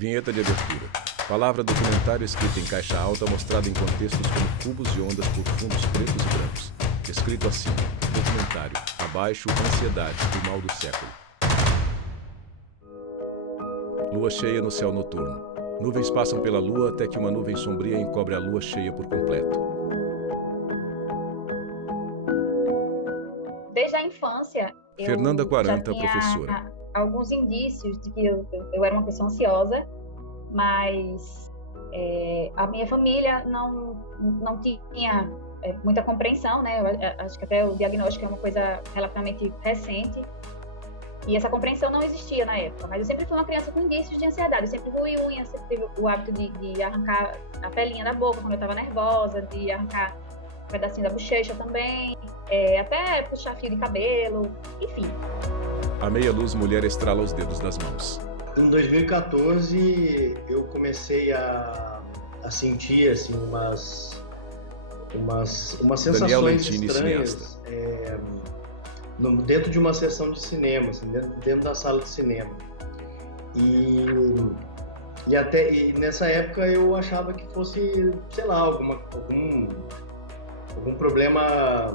Vinheta de abertura. Palavra documentário escrita em caixa alta, mostrada em contextos como cubos de ondas por fundos pretos e brancos. Escrito assim: documentário. Abaixo, ansiedade, o mal do século. Lua cheia no céu noturno. Nuvens passam pela lua até que uma nuvem sombria encobre a lua cheia por completo. Desde a infância, Fernanda eu já Quaranta, tinha professora. alguns indícios de que eu era uma pessoa ansiosa, mas a minha família não tinha muita compreensão, né? Eu acho que até o diagnóstico é uma coisa relativamente recente, e essa compreensão não existia na época, mas eu sempre fui uma criança com indícios de ansiedade, eu sempre roí unha, sempre tive o hábito de arrancar a pelinha da boca quando eu estava nervosa, de arrancar um pedacinho da bochecha também, até puxar fio de cabelo, enfim. A meia-luz mulher estrala os dedos das mãos. Em 2014, eu comecei a sentir assim, umas sensações estranhas dentro de uma sessão de cinema, assim, dentro da sala de cinema. E nessa época eu achava que fosse, sei lá, algum problema,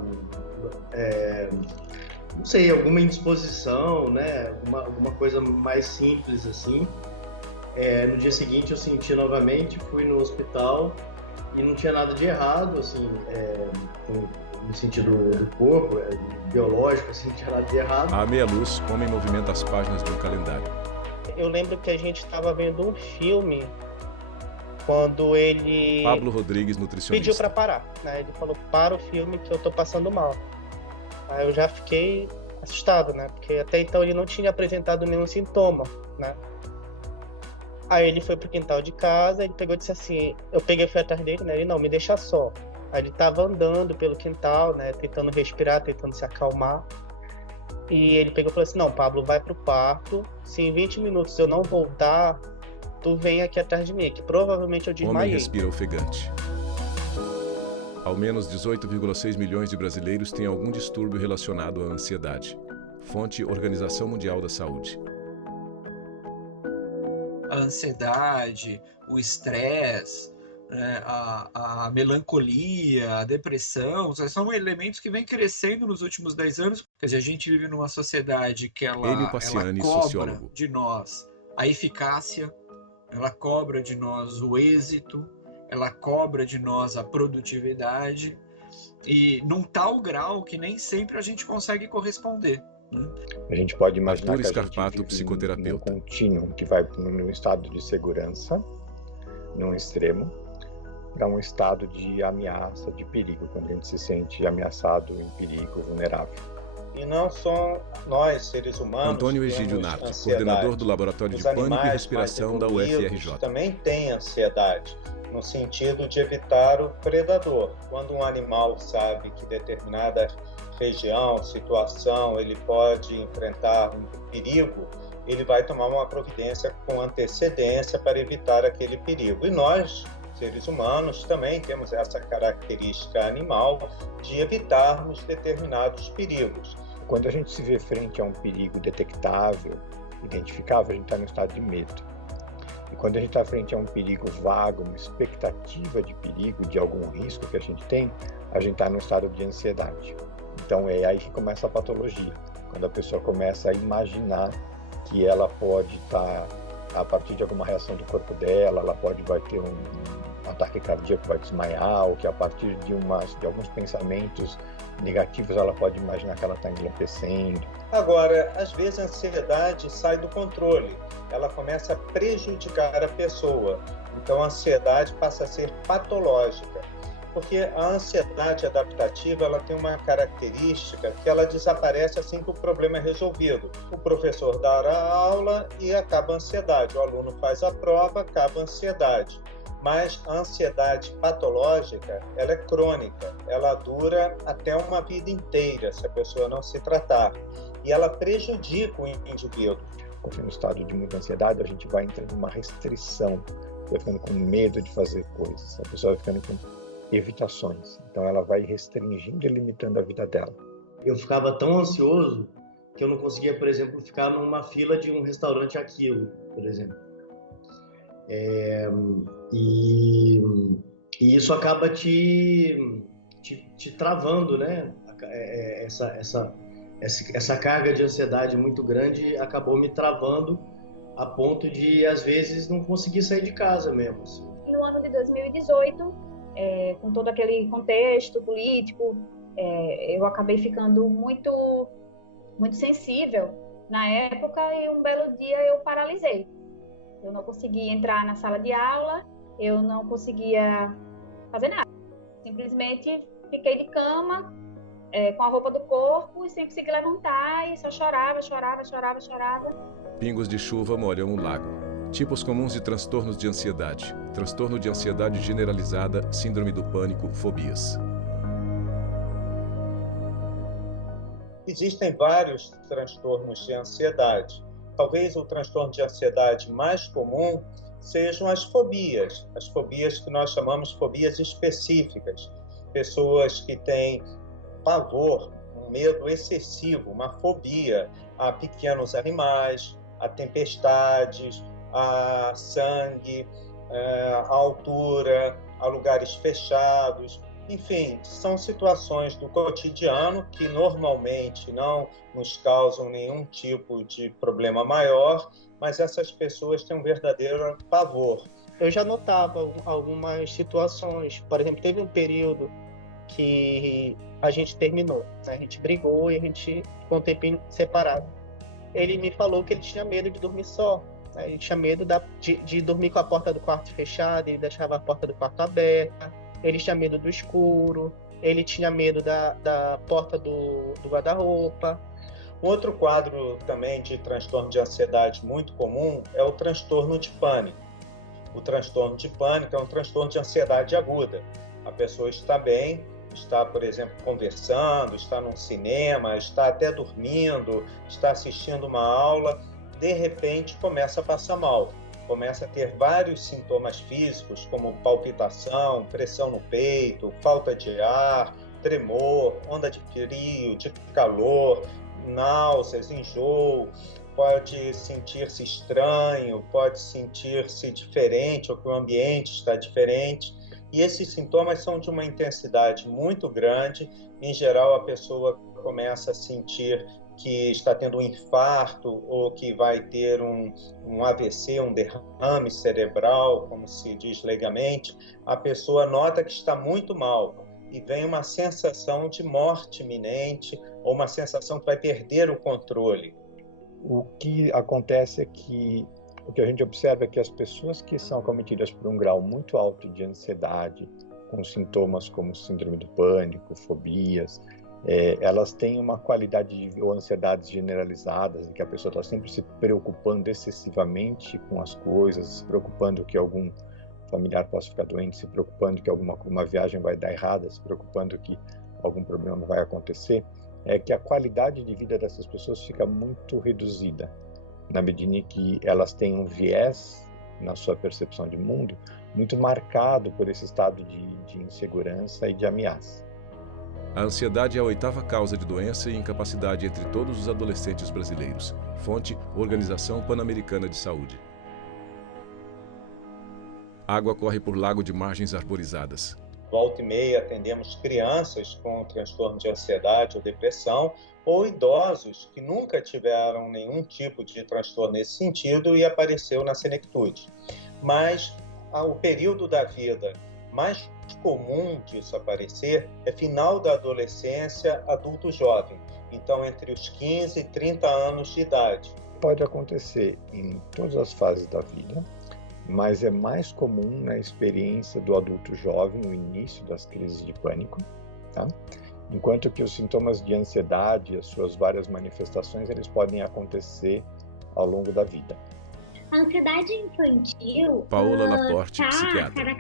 não sei, alguma indisposição, né? Alguma coisa mais simples assim. No dia seguinte eu senti novamente, fui no hospital e não tinha nada de errado, assim, no sentido do corpo, biológico, assim, não tinha nada de errado. À meia-luz, homem movimenta as páginas de um calendário. Eu lembro que a gente estava vendo um filme quando ele Pablo Rodrigues, nutricionista. pediu para parar, né? Ele falou: para o filme que eu tô passando mal. Aí eu já fiquei assustado, né? Porque até então ele não tinha apresentado nenhum sintoma, né? Aí ele foi pro quintal de casa, ele pegou e disse assim, fui atrás dele, né? Ele: não, me deixa só. Aí ele tava andando pelo quintal, né? Tentando respirar, tentando se acalmar. E ele pegou e falou assim: não, Pablo, vai pro quarto. Se em 20 minutos eu não voltar, tu vem aqui atrás de mim, que provavelmente eu desmaiei. Homem respira ofegante. Ao menos 18,6 milhões de brasileiros têm algum distúrbio relacionado à ansiedade. Fonte: Organização Mundial da Saúde. A ansiedade, o estresse, a melancolia, a depressão, são elementos que vêm crescendo nos últimos 10 anos. Quer dizer, a gente vive numa sociedade que ela Paciani, cobra sociólogo. de nós a eficácia, ela cobra de nós o êxito, ela cobra de nós a produtividade, e num tal grau que nem sempre a gente consegue corresponder. A gente pode imaginar Arthur que a Scarpato, gente vive psicoterapeuta. num contínuo que vai num estado de segurança, num extremo, para um estado de ameaça, de perigo, quando a gente se sente ameaçado, em perigo, vulnerável. E não só nós, seres humanos, Antônio Egídio temos Nardi, ansiedade. coordenador do Laboratório de Pânico e Respiração da UFRJ. Também têm ansiedade, no sentido de evitar o predador. Quando um animal sabe que determinada região, situação, ele pode enfrentar um perigo, ele vai tomar uma providência com antecedência para evitar aquele perigo. E nós, seres humanos, também temos essa característica animal de evitarmos determinados perigos. Quando a gente se vê frente a um perigo detectável, identificável, a gente está no estado de medo. E quando a gente está frente a um perigo vago, uma expectativa de perigo, de algum risco que a gente tem, a gente está no estado de ansiedade. Então é aí que começa a patologia, quando a pessoa começa a imaginar que ela pode estar, a partir de alguma reação do corpo dela, vai ter um ataque cardíaco, vai desmaiar, ou que a partir de alguns pensamentos negativos ela pode imaginar que ela está enlouquecendo. Agora, às vezes a ansiedade sai do controle, ela começa a prejudicar a pessoa, então a ansiedade passa a ser patológica. Porque a ansiedade adaptativa ela tem uma característica que ela desaparece assim que o problema é resolvido. O professor dá a aula e acaba a ansiedade, o aluno faz a prova, acaba a ansiedade. Mas a ansiedade patológica, ela é crônica, ela dura até uma vida inteira se a pessoa não se tratar. E ela prejudica o indivíduo. Quando no estado de muita ansiedade, a gente vai entrando numa restrição, vai ficando com medo de fazer coisas, a pessoa vai ficando com evitações. Então ela vai restringindo e limitando a vida dela. Eu ficava tão ansioso que eu não conseguia, por exemplo, ficar numa fila de um restaurante aquilo, por exemplo. E isso acaba te travando, né? Essa carga de ansiedade muito grande acabou me travando a ponto de, às vezes, não conseguir sair de casa mesmo. Assim. No ano de 2018, com todo aquele contexto político, eu acabei ficando muito, muito sensível na época e um belo dia eu paralisei. Eu não conseguia entrar na sala de aula, eu não conseguia fazer nada. Simplesmente fiquei de cama, com a roupa do corpo e sem conseguir levantar e só chorava. Pingos de chuva molham o lago. Tipos comuns de transtornos de ansiedade. Transtorno de ansiedade generalizada, síndrome do pânico, fobias. Existem vários transtornos de ansiedade. Talvez o transtorno de ansiedade mais comum sejam as fobias que nós chamamos de fobias específicas. Pessoas que têm pavor, um medo excessivo, uma fobia a pequenos animais, a tempestades, a sangue, a altura, a lugares fechados. Enfim, são situações do cotidiano que normalmente não nos causam nenhum tipo de problema maior, mas essas pessoas têm um verdadeiro pavor. Eu já notava algumas situações. Por exemplo, teve um período que a gente terminou, né? A gente brigou e a gente ficou um tempinho separado. Ele me falou que ele tinha medo de dormir só, né? Ele tinha medo de dormir com a porta do quarto fechada, ele deixava a porta do quarto aberta, ele tinha medo do escuro, ele tinha medo da porta do guarda-roupa. Outro quadro também de transtorno de ansiedade muito comum é o transtorno de pânico. O transtorno de pânico é um transtorno de ansiedade aguda. A pessoa está bem, está, por exemplo, conversando, está num cinema, está até dormindo, está assistindo uma aula, de repente começa a passar mal. Começa a ter vários sintomas físicos, como palpitação, pressão no peito, falta de ar, tremor, onda de frio, de calor, náuseas, enjoo, pode sentir-se estranho, pode sentir-se diferente ou que o ambiente está diferente. E esses sintomas são de uma intensidade muito grande. Em geral, a pessoa começa a sentir que está tendo um infarto ou que vai ter um AVC, um derrame cerebral, como se diz legalmente. A pessoa nota que está muito mal e vem uma sensação de morte iminente ou uma sensação que vai perder o controle. O que acontece é que o que a gente observa é que as pessoas que são acometidas por um grau muito alto de ansiedade, com sintomas como síndrome do pânico, fobias, elas têm uma qualidade de ou ansiedades generalizadas, em que a pessoa está sempre se preocupando excessivamente com as coisas, se preocupando que algum familiar possa ficar doente, se preocupando que uma viagem vai dar errada, se preocupando que algum problema vai acontecer, é que a qualidade de vida dessas pessoas fica muito reduzida, na medida em que elas têm um viés na sua percepção de mundo muito marcado por esse estado de insegurança e de ameaça. A ansiedade é a 8ª causa de doença e incapacidade entre todos os adolescentes brasileiros. Fonte: Organização Pan-Americana de Saúde. Água corre por lago de margens arborizadas. Volta e meia atendemos crianças com transtorno de ansiedade ou depressão, ou idosos que nunca tiveram nenhum tipo de transtorno nesse sentido e apareceu na senectude. Mas o período da vida mais comum disso aparecer é final da adolescência, adulto jovem, então entre os 15 e 30 anos de idade. Pode acontecer em todas as fases da vida, mas é mais comum na experiência do adulto jovem, no início das crises de pânico, tá? Enquanto que os sintomas de ansiedade, as suas várias manifestações, eles podem acontecer ao longo da vida. A ansiedade infantil Paola Laporte, tá psiquiatra.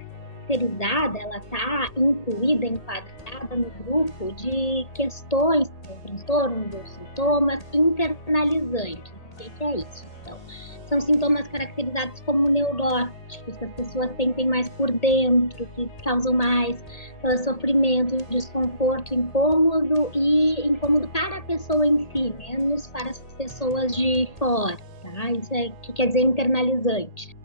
caracterizada, ela está incluída, enquadrada no grupo de questões, transtornos ou sintomas internalizantes. O que é isso? Então, são sintomas caracterizados como neuróticos, que as pessoas sentem mais por dentro, que causam mais sofrimento, desconforto, incômodo para a pessoa em si, menos para as pessoas de fora. Tá? Isso é que quer dizer internalizante.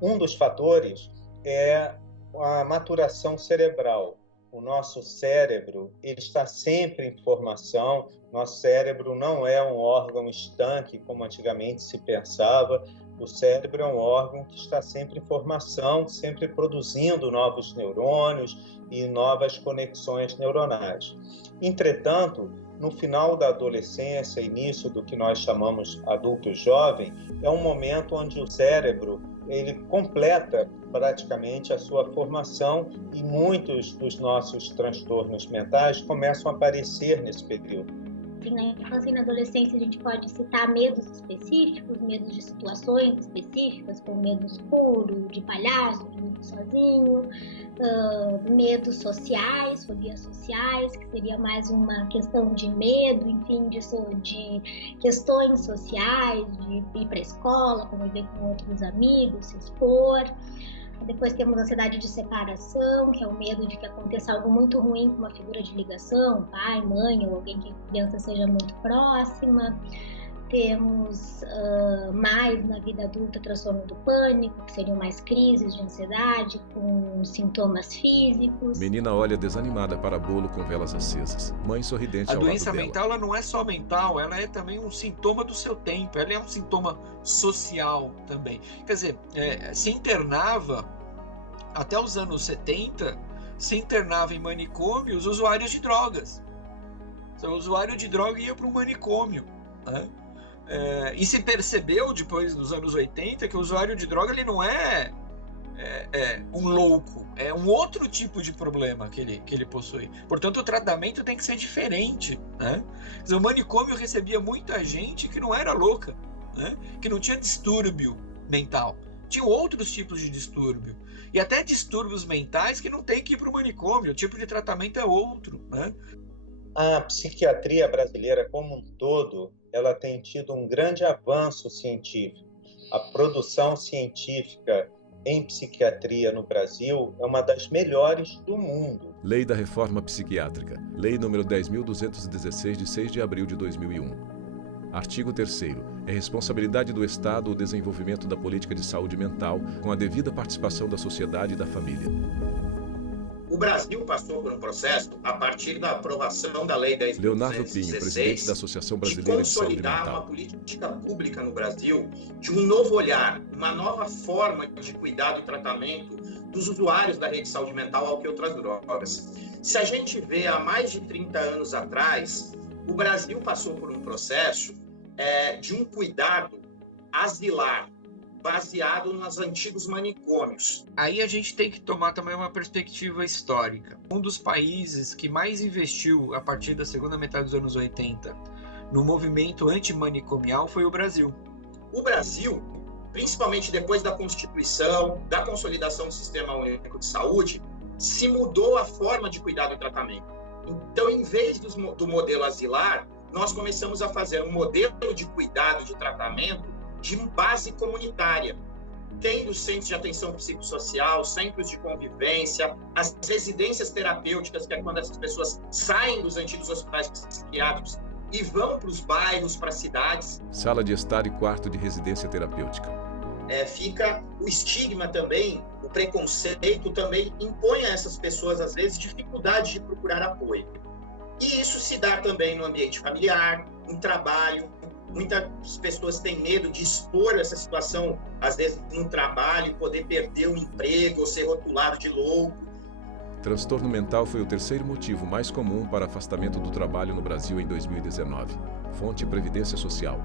Um dos fatores é a maturação cerebral. O nosso cérebro, ele está sempre em formação. Nosso cérebro não é um órgão estanque, como antigamente se pensava. O cérebro é um órgão que está sempre em formação, sempre produzindo novos neurônios e novas conexões neuronais. Entretanto, no final da adolescência, início do que nós chamamos adulto jovem, é um momento onde o cérebro ele completa praticamente a sua formação e muitos dos nossos transtornos mentais começam a aparecer nesse período. Na infância e na adolescência a gente pode citar medos específicos, medos de situações específicas, como medo escuro, de palhaço, de dormir sozinho, medos sociais, fobias sociais, que seria mais uma questão de medo, enfim, de questões sociais, de ir para a escola, conviver com outros amigos, se expor. Depois temos a ansiedade de separação, que é o medo de que aconteça algo muito ruim com uma figura de ligação, pai, mãe ou alguém que a criança seja muito próxima. Temos mais na vida adulta transtorno do pânico, que seriam mais crises de ansiedade com sintomas físicos. Menina olha desanimada para bolo com velas acesas. Mãe sorridente ao lado dela. A doença mental ela não é só mental, ela é também um sintoma do seu tempo, ela é um sintoma social também. Quer dizer, se internava, até os anos 70, se internava em manicômios usuários de drogas. Então, o usuário de droga ia para um manicômio, né? E se percebeu depois dos anos 80 que o usuário de droga ele não é um louco, é um outro tipo de problema que ele possui. Portanto, o tratamento tem que ser diferente, né? Quer dizer, o manicômio recebia muita gente que não era louca, né? Que não tinha distúrbio mental. Tinha outros tipos de distúrbio. E até distúrbios mentais que não tem que ir para o manicômio, o tipo de tratamento é outro, né? A psiquiatria brasileira como um todo, ela tem tido um grande avanço científico. A produção científica em psiquiatria no Brasil é uma das melhores do mundo. Lei da Reforma Psiquiátrica. Lei nº 10.216, de 6 de abril de 2001. Artigo 3º. É responsabilidade do Estado o desenvolvimento da política de saúde mental com a devida participação da sociedade e da família. O Brasil passou por um processo, a partir da aprovação da Lei 10.216, Leonardo Pinho, presidente da Associação Brasileira de Saúde Mental. De consolidar uma política pública no Brasil de um novo olhar, uma nova forma de cuidado e tratamento dos usuários da rede de saúde mental ao que outras drogas. Se a gente vê há mais de 30 anos atrás, o Brasil passou por um processo de um cuidado asilar, baseado nos antigos manicômios. Aí a gente tem que tomar também uma perspectiva histórica. Um dos países que mais investiu a partir da segunda metade dos anos 80 no movimento antimanicomial foi o Brasil. O Brasil, principalmente depois da Constituição, da consolidação do Sistema Único de Saúde, se mudou a forma de cuidado e tratamento. Então, em vez do modelo asilar, nós começamos a fazer um modelo de cuidado e de tratamento de base comunitária, tendo centros de atenção psicossocial, centros de convivência, as residências terapêuticas, que é quando essas pessoas saem dos antigos hospitais psiquiátricos e vão para os bairros, para as cidades. Sala de estar e quarto de residência terapêutica. Fica o estigma também, o preconceito também impõe a essas pessoas, às vezes, dificuldade de procurar apoio. E isso se dá também no ambiente familiar, no trabalho. Muitas pessoas têm medo de expor essa situação, às vezes, no trabalho, poder perder o emprego ou ser rotulado de louco. Transtorno mental foi o terceiro motivo mais comum para afastamento do trabalho no Brasil em 2019. Fonte Previdência Social.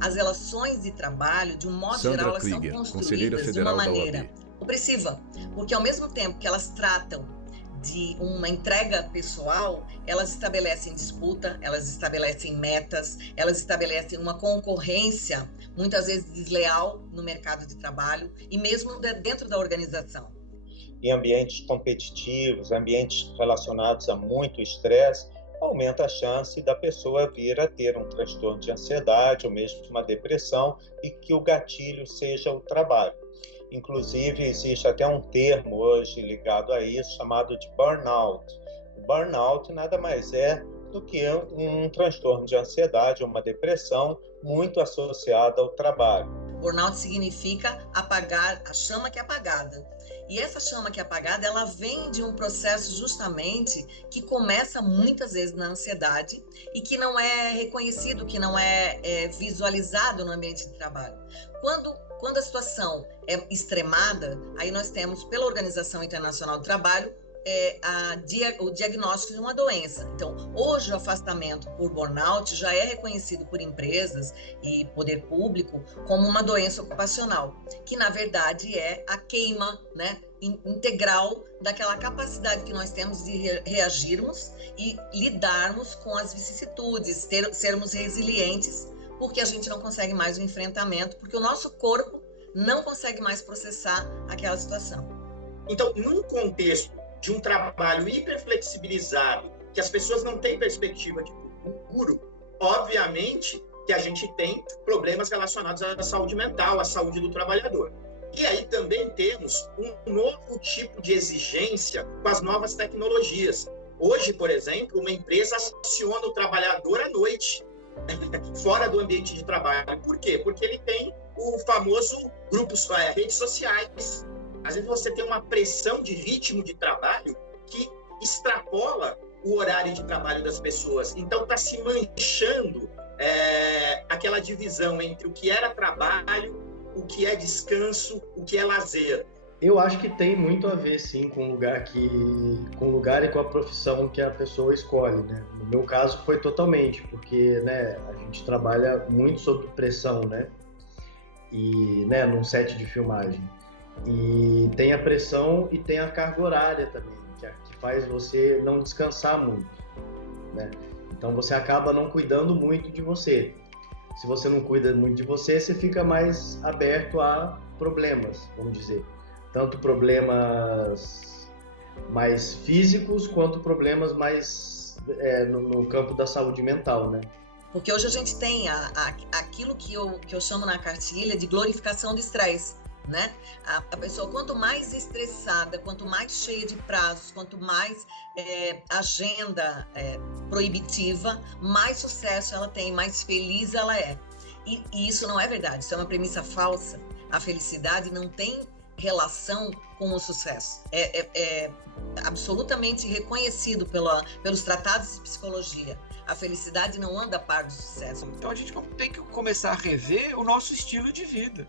As relações de trabalho, de um modo Sandra geral, elas Krieger, são conselheira construídas de federal uma da maneira OAB. opressiva, porque ao mesmo tempo que elas tratam de uma entrega pessoal, elas estabelecem disputa, elas estabelecem metas, elas estabelecem uma concorrência, muitas vezes desleal, no mercado de trabalho e mesmo dentro da organização. Em ambientes competitivos, ambientes relacionados a muito estresse, aumenta a chance da pessoa vir a ter um transtorno de ansiedade ou mesmo uma depressão e que o gatilho seja o trabalho. Inclusive, existe até um termo hoje ligado a isso, chamado de burnout. O burnout nada mais é do que um transtorno de ansiedade ou uma depressão muito associada ao trabalho. Burnout significa apagar a chama que é apagada. E essa chama que é apagada, ela vem de um processo justamente que começa muitas vezes na ansiedade e que não é reconhecido, que não é visualizado no ambiente de trabalho. Quando a situação é extremada, aí nós temos, pela Organização Internacional do Trabalho, o diagnóstico de uma doença. Então, hoje o afastamento por burnout já é reconhecido por empresas e poder público como uma doença ocupacional, que na verdade é a queima, né, integral daquela capacidade que nós temos de reagirmos e lidarmos com as vicissitudes, sermos resilientes, porque a gente não consegue mais o enfrentamento, porque o nosso corpo não consegue mais processar aquela situação. Então, num contexto de um trabalho hiperflexibilizado, que as pessoas não têm perspectiva de futuro, obviamente que a gente tem problemas relacionados à saúde mental, à saúde do trabalhador. E aí também temos um novo tipo de exigência com as novas tecnologias. Hoje, por exemplo, uma empresa aciona o trabalhador à noite, fora do ambiente de trabalho. Por quê? Porque ele tem o famoso redes sociais. Às vezes você tem uma pressão de ritmo de trabalho que extrapola o horário de trabalho das pessoas. Então está se manchando aquela divisão entre o que era trabalho, o que é descanso, o que é lazer. Eu acho que tem muito a ver, sim, com o lugar e com a profissão que a pessoa escolhe, né? No meu caso foi totalmente, porque, né, a gente trabalha muito sob pressão, né? E, né, num set de filmagem. E tem a pressão e tem a carga horária também, que faz você não descansar muito, né? Então você acaba não cuidando muito de você. Se você não cuida muito de você, você fica mais aberto a problemas, vamos dizer. Tanto problemas mais físicos, quanto problemas mais no campo da saúde mental, né? Porque hoje a gente tem aquilo que eu chamo na cartilha de glorificação do estresse. Né? A pessoa, quanto mais estressada, quanto mais cheia de prazos, quanto mais agenda proibitiva, mais sucesso ela tem, mais feliz ela é. E isso não é verdade, isso é uma premissa falsa. A felicidade não tem relação com o sucesso. É absolutamente reconhecido pelos tratados de psicologia. A felicidade não anda a par do sucesso. Então a gente tem que começar a rever o nosso estilo de vida.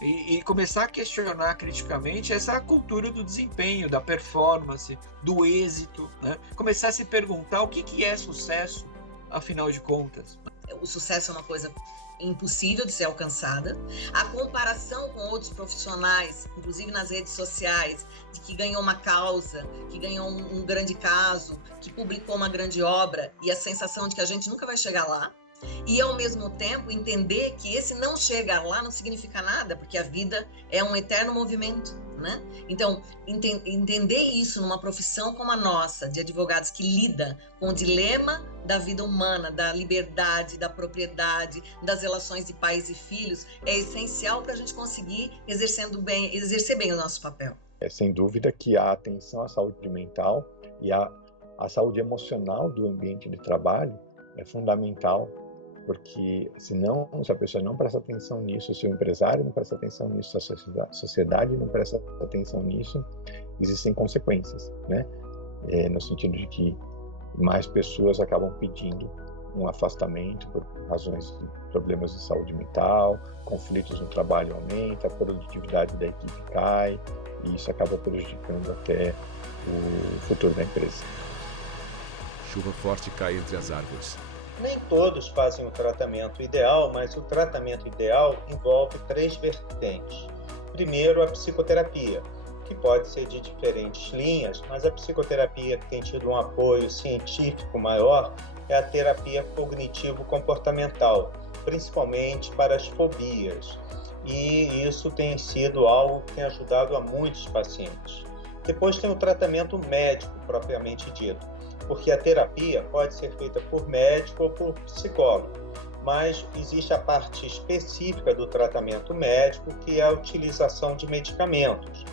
E começar a questionar criticamente essa cultura do desempenho, da performance, do êxito, né? Começar a se perguntar o que é sucesso, afinal de contas. O sucesso é uma coisa impossível de ser alcançada. A comparação com outros profissionais, inclusive nas redes sociais, de que ganhou uma causa, que ganhou um grande caso, que publicou uma grande obra, e a sensação de que a gente nunca vai chegar lá. E, ao mesmo tempo, entender que esse não chegar lá não significa nada, porque a vida é um eterno movimento, né? Então, entender isso numa profissão como a nossa, de advogados que lida com o dilema da vida humana, da liberdade, da propriedade, das relações de pais e filhos, é essencial para a gente conseguir exercer bem o nosso papel. Sem dúvida que a atenção à saúde mental e a saúde emocional do ambiente de trabalho é fundamental, porque senão, se a pessoa não presta atenção nisso, se o empresário não presta atenção nisso, se a sociedade não presta atenção nisso, existem consequências, né? No sentido de que mais pessoas acabam pedindo um afastamento por razões de problemas de saúde mental, conflitos no trabalho aumenta, a produtividade da equipe cai, e isso acaba prejudicando até o futuro da empresa. Chuva forte cai entre as árvores. Nem todos fazem o tratamento ideal, mas o tratamento ideal envolve 3 vertentes. Primeiro, a psicoterapia, que pode ser de diferentes linhas, mas a psicoterapia que tem tido um apoio científico maior é a terapia cognitivo-comportamental, principalmente para as fobias. E isso tem sido algo que tem ajudado a muitos pacientes. Depois tem o tratamento médico, propriamente dito, porque a terapia pode ser feita por médico ou por psicólogo, mas existe a parte específica do tratamento médico, que é a utilização de medicamentos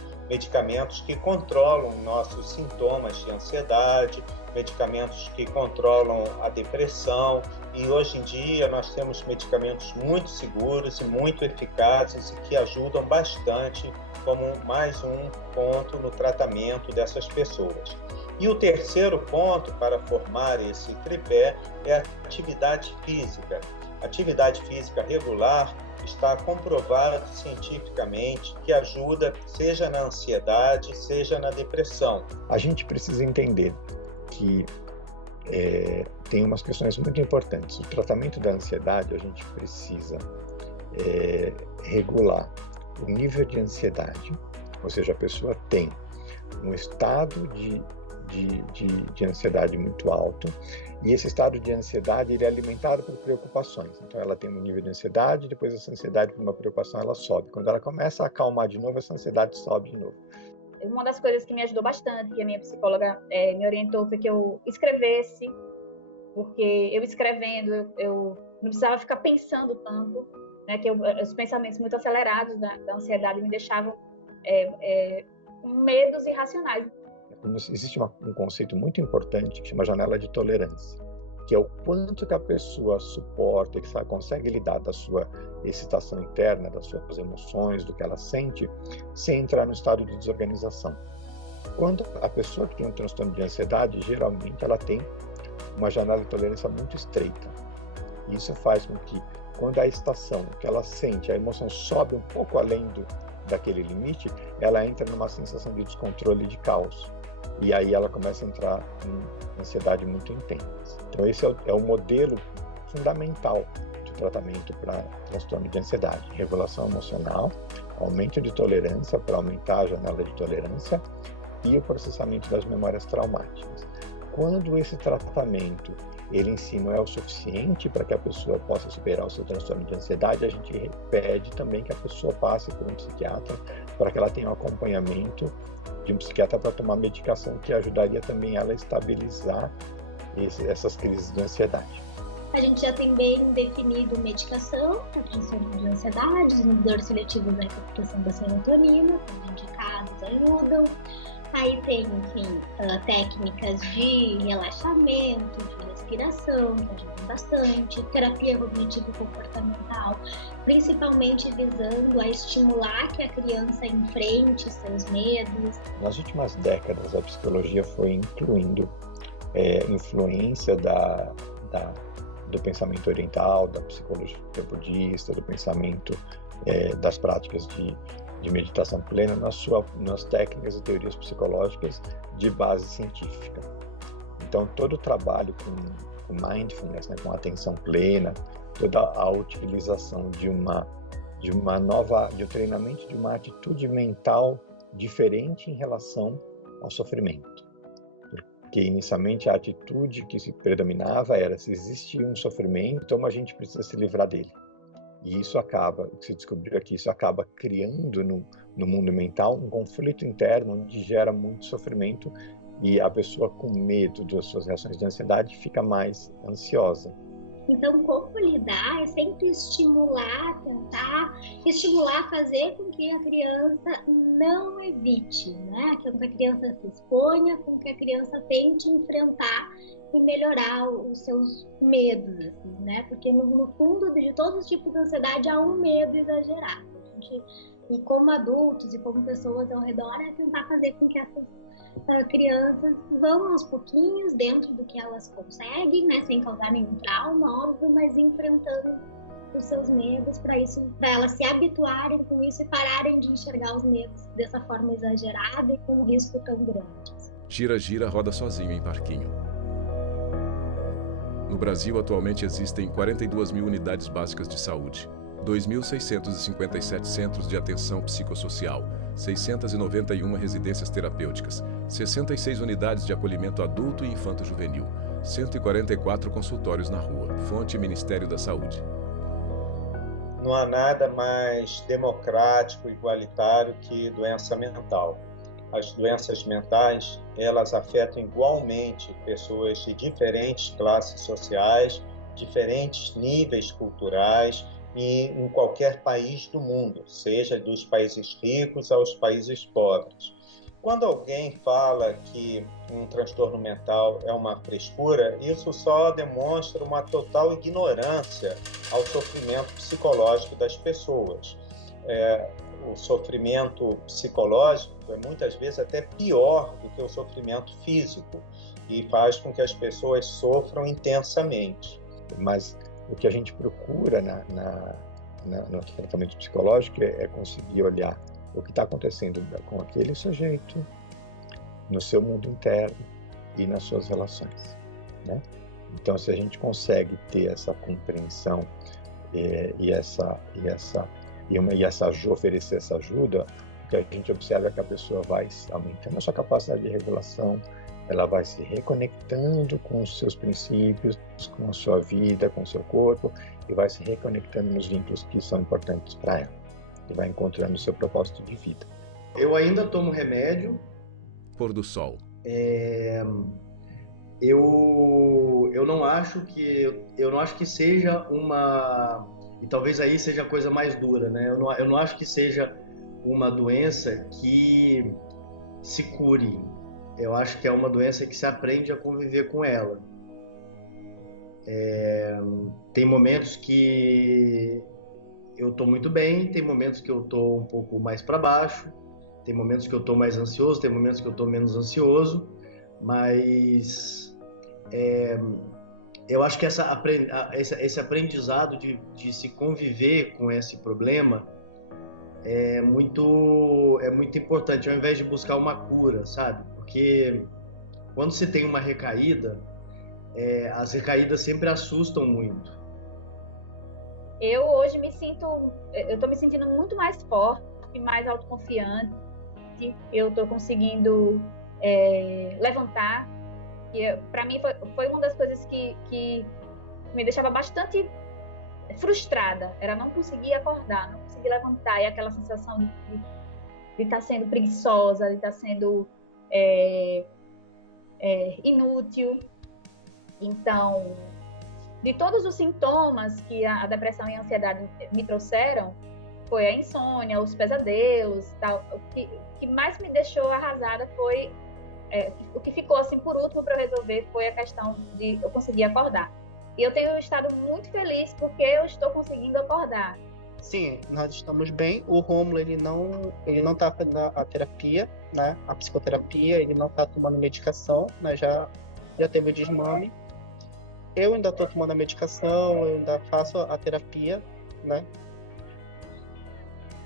que controlam nossos sintomas de ansiedade, medicamentos que controlam a depressão, E hoje em dia nós temos medicamentos muito seguros e muito eficazes e que ajudam bastante como mais um ponto no tratamento dessas pessoas. E o terceiro ponto para formar esse tripé é a atividade física. Atividade física regular está comprovado cientificamente que ajuda, seja na ansiedade, seja na depressão. A gente precisa entender que tem umas questões muito importantes. O tratamento da ansiedade, a gente precisa regular o nível de ansiedade, ou seja, a pessoa tem um estado de ansiedade muito alto, e esse estado de ansiedade ele é alimentado por preocupações. Então ela tem um nível de ansiedade, depois essa ansiedade por uma preocupação ela sobe. Quando ela começa a acalmar de novo, essa ansiedade sobe de novo. Uma das coisas que me ajudou bastante, que a minha psicóloga me orientou, foi que eu escrevesse, porque eu escrevendo, eu não precisava ficar pensando tanto, né, que os pensamentos muito acelerados da ansiedade me deixavam com medos irracionais. Existe um conceito muito importante que chama janela de tolerância, que é o quanto que a pessoa suporta, que ela consegue lidar da sua excitação interna, das suas emoções, do que ela sente, sem entrar no estado de desorganização. Quando a pessoa que tem um transtorno de ansiedade, geralmente ela tem uma janela de tolerância muito estreita. Isso faz com que, quando a excitação que ela sente, a emoção sobe um pouco além daquele limite, ela entra numa sensação de descontrole e de caos. E aí ela começa a entrar em ansiedade muito intensa. Então esse é o modelo fundamental de tratamento para transtorno de ansiedade. Regulação emocional, aumento de tolerância para aumentar a janela de tolerância e o processamento das memórias traumáticas. Quando esse tratamento ele em si não é o suficiente para que a pessoa possa superar o seu transtorno de ansiedade, a gente pede também que a pessoa passe por um psiquiatra para que ela tenha um acompanhamento de um psiquiatra para tomar medicação que ajudaria também ela a estabilizar essas crises de ansiedade. A gente já tem bem definido medicação para transtorno de ansiedade, inibidores seletivos da recaptação da serotonina, os indicados ajudam. Aí tem, enfim, técnicas de relaxamento, de respiração, que ajudam bastante, terapia cognitivo-comportamental, principalmente visando a estimular que a criança enfrente seus medos. Nas últimas décadas, a psicologia foi incluindo influência do pensamento oriental, da psicologia budista, do pensamento das práticas de meditação plena nas técnicas e teorias psicológicas de base científica. Então, todo o trabalho com mindfulness, né, com atenção plena, toda a utilização de um treinamento de uma atitude mental diferente em relação ao sofrimento. Porque inicialmente a atitude que se predominava era: se existe um sofrimento, então a gente precisa se livrar dele. E isso o que se descobriu aqui, isso acaba criando no mundo mental um conflito interno onde gera muito sofrimento e a pessoa com medo das suas reações de ansiedade fica mais ansiosa. Então, como lidar é sempre tentar estimular, fazer com que a criança não evite, né? Com que a criança se exponha, com que a criança tente enfrentar e melhorar os seus medos, assim, né? Porque no fundo de todos os tipos de ansiedade há um medo exagerado. E como adultos e como pessoas ao redor é tentar fazer com que essas crianças vão aos pouquinhos dentro do que elas conseguem, né? Sem causar nenhum trauma, óbvio, mas enfrentando os seus medos para elas se habituarem com isso e pararem de enxergar os medos dessa forma exagerada e com um risco tão grande. Gira, gira, roda sozinho em parquinho. No Brasil, atualmente existem 42 mil unidades básicas de saúde, 2.657 centros de atenção psicossocial, 691 residências terapêuticas, 66 unidades de acolhimento adulto e infanto-juvenil, 144 consultórios na rua. Fonte: Ministério da Saúde. Não há nada mais democrático e igualitário que doença mental. As doenças mentais, elas afetam igualmente pessoas de diferentes classes sociais, diferentes níveis culturais e em qualquer país do mundo, seja dos países ricos aos países pobres. Quando alguém fala que um transtorno mental é uma frescura, isso só demonstra uma total ignorância ao sofrimento psicológico das pessoas. O sofrimento psicológico é muitas vezes até pior do que o sofrimento físico e faz com que as pessoas sofram intensamente. Mas o que a gente procura no tratamento psicológico é conseguir olhar o que está acontecendo com aquele sujeito no seu mundo interno e nas suas relações, né? Então, se a gente consegue ter essa compreensão oferecer essa ajuda, o que a gente observa é que a pessoa vai aumentando a sua capacidade de regulação, ela vai se reconectando com os seus princípios, com a sua vida, com o seu corpo, e vai se reconectando nos vínculos que são importantes para ela, e vai encontrando o seu propósito de vida. Eu ainda tomo remédio. Pôr do sol. Eu não acho que seja uma, e talvez aí seja a coisa mais dura, né? Eu não acho que seja uma doença que se cure. Eu acho que é uma doença que se aprende a conviver com ela. Tem momentos que eu estou muito bem, tem momentos que eu estou um pouco mais para baixo, tem momentos que eu estou mais ansioso, tem momentos que eu estou menos ansioso, mas eu acho que esse aprendizado de se conviver com esse problema é muito importante, ao invés de buscar uma cura, sabe? Porque quando você tem uma recaída, as recaídas sempre assustam muito. Eu hoje estou me sentindo muito mais forte, mais autoconfiante. Eu estou conseguindo levantar. Para mim foi uma das coisas que me deixava bastante frustrada, era não conseguir acordar, não conseguir levantar, e aquela sensação de estar sendo preguiçosa, de estar sendo inútil. Então, de todos os sintomas que a depressão e a ansiedade me trouxeram, foi a insônia, os pesadelos, tal. O que mais me deixou arrasada foi o que ficou assim por último para eu resolver foi a questão de eu conseguir acordar. E eu tenho estado muito feliz porque eu estou conseguindo acordar. Sim, nós estamos bem. O Rômulo, ele não está fazendo a terapia, né? A psicoterapia, ele não está tomando medicação, né? Já teve o desmame. Eu ainda estou tomando a medicação, eu ainda faço a terapia, né?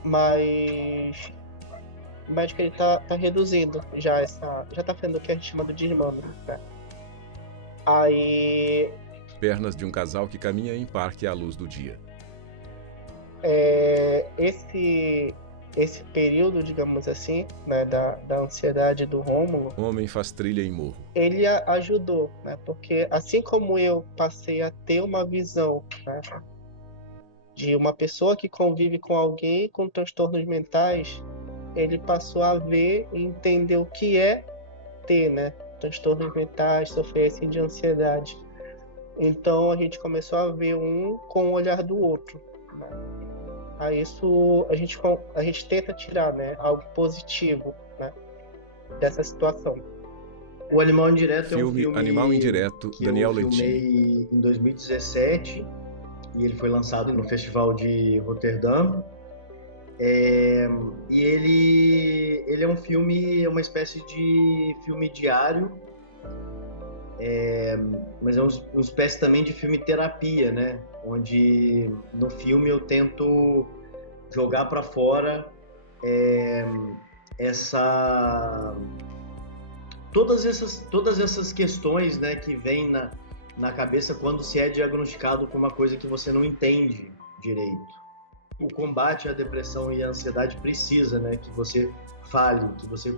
Mas o médico ele tá reduzindo já tá fazendo o que a gente chama de desmame, né? Aí Pernas de um casal que caminha em parque à luz do dia. Esse período, digamos assim, né, da ansiedade do Rômulo, Homem faz trilha em morro. ele ajudou, né? Porque assim como eu passei a ter uma visão, né, de uma pessoa que convive com alguém com transtornos mentais, ele passou a ver e entender o que é ter, né, transtornos mentais, sofrer assim, de ansiedade. Então a gente começou a ver um com o olhar do outro, né? A isso a gente tenta tirar, né, algo positivo, né, dessa situação. O Animal Indireto Filme é um filme Animal Indireto, que Daniel eu filmei em 2017 e ele foi lançado no Festival de Roterdã. E ele é um filme, é uma espécie de filme diário, mas é uma espécie também de filme terapia, né? Onde no filme eu tento jogar para fora todas essas questões, né, que vêm na cabeça quando se é diagnosticado com uma coisa que você não entende direito. O combate à depressão e à ansiedade precisa, né, que você fale, que você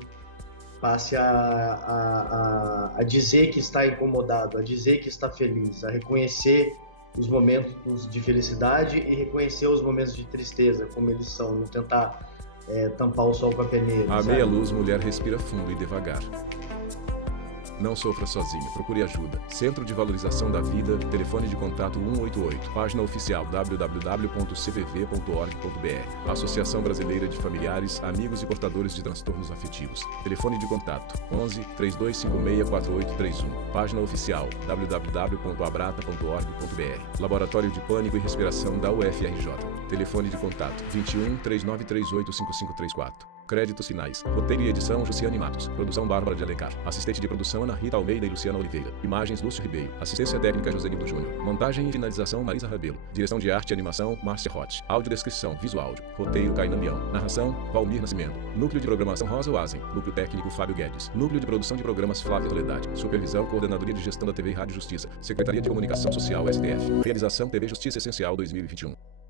passe a dizer que está incomodado, a dizer que está feliz, a reconhecer os momentos de felicidade e reconhecer os momentos de tristeza, como eles são, não tentar tampar o sol com a peneira. À meia luz, mulher respira fundo e devagar. Não sofra sozinho, procure ajuda. Centro de Valorização da Vida, telefone de contato 188, página oficial www.cvv.org.br. Associação Brasileira de Familiares, Amigos e Portadores de Transtornos Afetivos. Telefone de contato 11 3256 4831. Página oficial www.abrata.org.br. Laboratório de Pânico e Respiração da UFRJ. Telefone de contato 21 3938 5534. Créditos finais. Roteiro e edição Jussiane Matos. Produção Bárbara de Alencar. Assistente de produção Ana Rita Almeida e Luciana Oliveira. Imagens Lúcio Ribeiro. Assistência técnica Josenildo Júnior. Montagem e finalização Marisa Rabelo. Direção de arte e animação Márcia Roth. Audiodescrição Visuáudio. Roteiro Caina Leão. Narração Valmir Nascimento. Núcleo de programação Rosa Oazen. Núcleo técnico Fábio Guedes. Núcleo de produção de programas Flávia Toledade. Supervisão Coordenadoria de Gestão da TV e Rádio Justiça. Secretaria de Comunicação Social STF. Realização TV Justiça Essencial 2021.